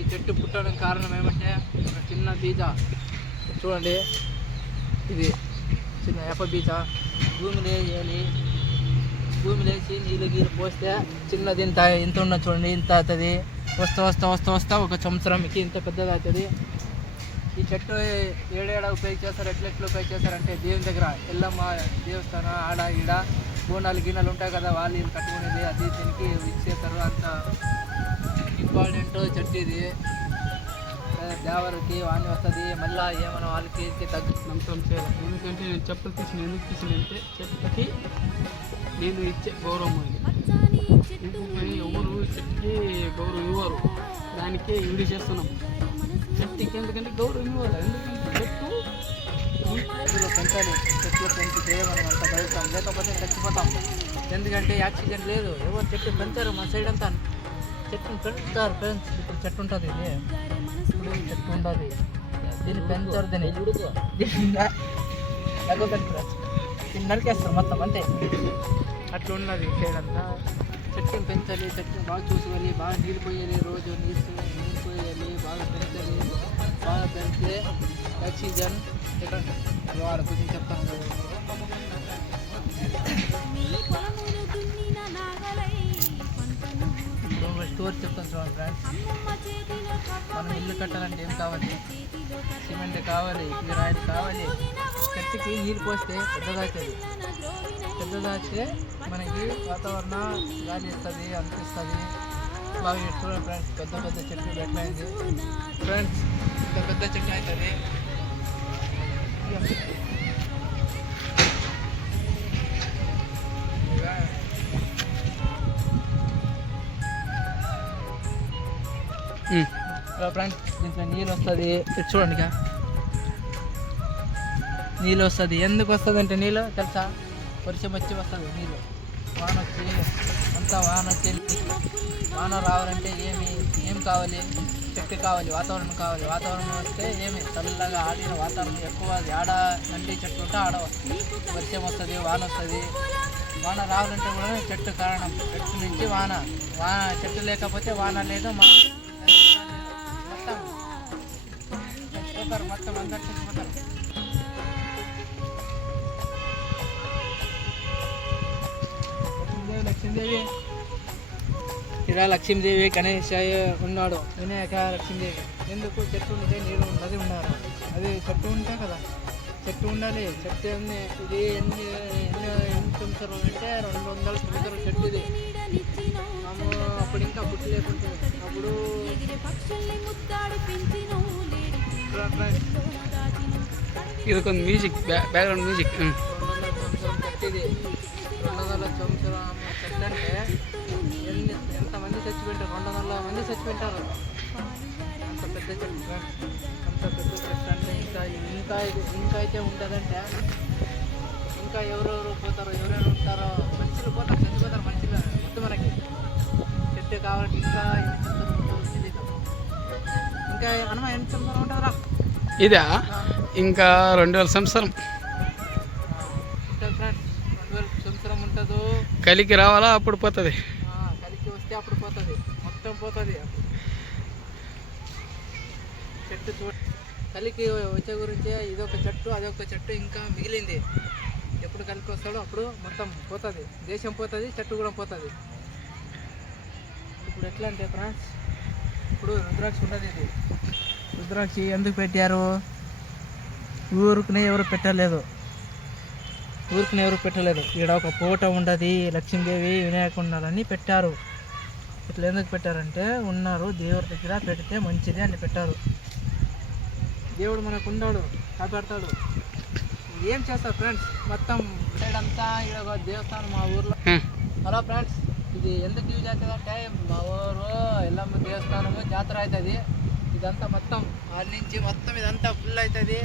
ఈ చెట్టు పుట్టడానికి కారణం ఏమంటే ఒక చిన్న బీజ. చూడండి ఇది చిన్న వేప బీజ. భూమిలో వేయాలి భూమిలో వేసి నీళ్ళు గీలు పోస్తే చిన్నది ఇంత ఇంత ఉన్న చూడండి ఇంత అవుతుంది. వస్తా వస్తా వస్తా వస్తా ఒక సంవత్సరంకి ఇంత పెద్దగా అవుతుంది. ఈ చెట్టు ఏడేడ ఉపయోగ చేస్తారు ఎట్లా ఎట్లా ఉపయోగ చేస్తారంటే దేవుని దగ్గర ఎల్లమ్మ దేవస్థానం ఆడ ఈడ బోనాలు గిన్నెలు ఉంటాయి కదా వాళ్ళు వీళ్ళు కట్టుకునేది అది దీనికి ఇచ్చేస్తారు. అంత ఇంపార్టెంట్ ఇది ఆ, దేవరికి వాణి వస్తుంది మళ్ళీ ఏమైనా వాళ్ళకి తగ్గు నమ్మకం చేయాలి ఎందుకంటే నేను చెప్పులు తీసిన ఎందుకు తీసిన అంటే చెట్టుకి నేను ఇచ్చే గౌరవం అది. ఎందుకని ఎవరు చెట్టుకి గౌరవం ఇవ్వరు? దానికే ఇండి చేస్తున్నాం. చెట్టుకి ఎందుకంటే గౌరవం ఇవ్వాలి. ఎందుకంటే చెట్టు చెట్లు పెంచాలి. చెట్లు పెంచితే మనం అంత బతుకుతాం లేకపోతే చచ్చిపోతాం. ఎందుకంటే ఆక్సిజన్ లేదు. ఎవరు చెట్లు పెంచారు? మన సైడ్ అంతా చెట్టును పెంచుతారు ఫ్రెండ్స్. ఇప్పుడు చెట్టు ఉంటుంది ఇది. ఇప్పుడు చెట్టు ఉంటుంది దీన్ని పెంచారు దీన్ని. దీన్ని నరికేస్తారు మొత్తం అంతే. అట్లా ఉన్నది సైడ్ అంతా. చెట్టుని పెంచాలి చెట్టుని బాగా చూసుకోవాలి బాగా నీళ్ళు పోయాలి రోజు నీళ్ళు నీళ్ళు పోయాలి బాగా పెంచాలి బాగా పెంచితే ఆక్సిజన్ ఇక్కడ వాడు కొంచెం చెప్తాను. స్టోర్ చెప్తాను చూడండి ఫ్రెండ్స్. మనం ఇల్లు కట్టాలంటే ఏం కావాలి? సిమెంట్ కావాలి ఇవి రాయలు కావాలి. చెట్టుకి నీరు పోస్తే పెద్దగా అవుతుంది. మనకి వాతావరణ గాలి ఇస్తుంది అనిపిస్తుంది. బాగా ఇటు చూడండి ఫ్రెండ్స్. పెద్ద పెద్ద చెట్లు ఎట్లయింది? ఫ్రెండ్స్ ఇంత పెద్ద చెట్టు అవుతుంది. ఫ్రెండ్స్ దీంట్లో నీళ్ళు వస్తుంది. చూడండి ఇక. నీళ్ళు వస్తుంది. ఎందుకు వస్తుంది అంటే నీళ్ళు తెలుసా? వర్షం వచ్చి వస్తుంది నీళ్ళు. వాన వచ్చి అంతా వాన వచ్చి వాన రావాలంటే ఏమి ఏం కావాలి? చెట్టు కావాలి వాతావరణం కావాలి. వాతావరణం వస్తే ఏమి? చల్లగా ఆడిన వాతావరణం ఎక్కువ. ఆడ నండి చెట్టు ఉంటే ఆడ వర్షం వస్తుంది వాన వస్తుంది. వాన రావాలంటే కూడా చెట్టు కారణం. చెట్టు నుంచి వాన. వాన చెట్టు లేకపోతే వాన లేదు మా చచ్చిపోతారు మొత్తం అందరు చచ్చిపోతారు లక్ష్మీదేవి లక్ష్మీదేవి. ఇలా లక్ష్మీదేవి గణేష్ ఉన్నాడు. వినాయక లక్ష్మీదేవి. ఎందుకు? చెట్టు ఉంటే నీరు ఉన్నది ఉన్నారు అది చెట్టు ఉంటే కదా. చెట్టు ఉండాలి. చెట్టు ఎన్ని ఇది ఎన్ని ఎన్ని ఎన్ని సంవత్సరం అంటే రెండు వందల సంవత్సరం చెట్టు ఇది. అప్పుడు ఇంకా పుట్టి లేకుంటే. అప్పుడు ఇది కొంచెం మ్యూజిక్ బ్యాక్గ్రౌండ్ మ్యూజిక్ ఇది రెండు వందల సంవత్సరం చెట్టు అంటే ఎన్ని ఎంతమంది చచ్చిపోయింటారు రెండు వందల మంది చచ్చిపోయింటారు అంత పెద్ద చెట్టు అంత పెద్ద చెట్టు అంటే ఇంకా ఇంకా ఇది ఇంకా అయితే ఉంటుందంటే ఇంకా ఎవరెవరు పోతారో ఎవరెవరు ఉంటారో మనుషులు పోతారు చచ్చిపోతారు మనుషులు మొత్తం మనకి చెట్టు కావాలంటే ఇంకా ఎన్ని ఇంకా అనమా ఎన్ని సంవత్సరం ఇదా? ఇంకా రెండు వేల సంవత్సరం. రెండు వేల సంవత్సరం కలికి రావాలా? అప్పుడు పోతుంది. కలికి వస్తే అప్పుడు పోతుంది మొత్తం పోతుంది చెట్టు చూ కలికి వచ్చే గురించి ఇదొక చెట్టు అదొక చెట్టు ఇంకా మిగిలింది. ఎప్పుడు కలికి వస్తాడో అప్పుడు మొత్తం పోతుంది. దేశం పోతుంది చెట్టు కూడా పోతుంది. ఇప్పుడు ఎట్లా అంటే ఫ్రాన్స్ ఇప్పుడు రుద్రాక్ష ఉన్నది ఇది. రుద్రాక్ష ఎందుకు పెట్టారు? ఊరుకునే ఎవరు పెట్టలేదు. ఊరికి ఎవరు పెట్టలేదు. ఇక్కడ ఒక పూట ఉండదు లక్ష్మీదేవి వినాయక ఉండాలని పెట్టారు. ఇట్లా ఎందుకు పెట్టారంటే ఉన్నారు దేవుడి దగ్గర పెడితే మంచిది అని పెట్టారు. దేవుడు మనకు ఉన్నాడు కాపాడతాడు. ఏం చేస్తారు ఫ్రెండ్స్ మొత్తం సైడ్ అంతా ఇక్కడ ఒక దేవస్థానం మా ఊర్లో. హలో ఫ్రెండ్స్ ఇది ఎందుకు యూజ్ అవుతుంది అంటే మా ఊరు ఎల్లమ్మ దేవస్థానము జాతర అవుతుంది. ఇదంతా మొత్తం ఆడ నుంచి మొత్తం ఇదంతా ఫుల్ అవుతుంది.